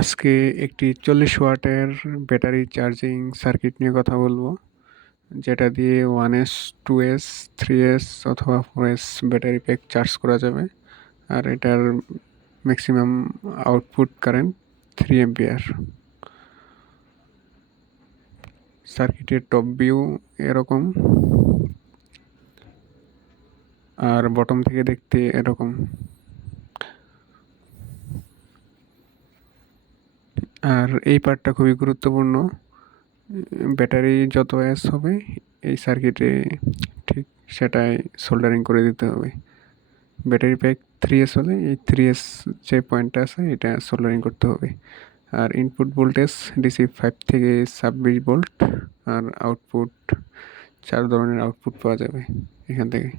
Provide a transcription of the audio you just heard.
আজকে একটি 40 ওয়াটের ব্যাটারি চার্জিং সার্কিট নিয়ে কথা বলবো, যেটা দিয়ে 1S, 2S, 3S অথবা 4S ব্যাটারি প্যাক চার্জ করা যাবে। আর এটার ম্যাক্সিমাম আউটপুট কারেন্ট 3 অ্যাম্পিয়ার। সার্কিটের টপ ভিউ এরকম, আর বটম থেকে দেখতে এরকম। আর এই পার্টটা খুবই গুরুত্বপূর্ণ। ব্যাটারি যত এস হবে এই সার্কিটে ঠিক সেটাই সোল্ডারিং করে দিতে হবে। ব্যাটারি প্যাক 3S হলে এই 3S যে পয়েন্টটা আছে এটা সোল্ডারিং করতে হবে। আর ইনপুট ভোল্টেজ ডিসি 5 থেকে 26 ভোল্ট, আর আউটপুট 4 ধরনের আউটপুট পাওয়া যাবে এখান থেকে।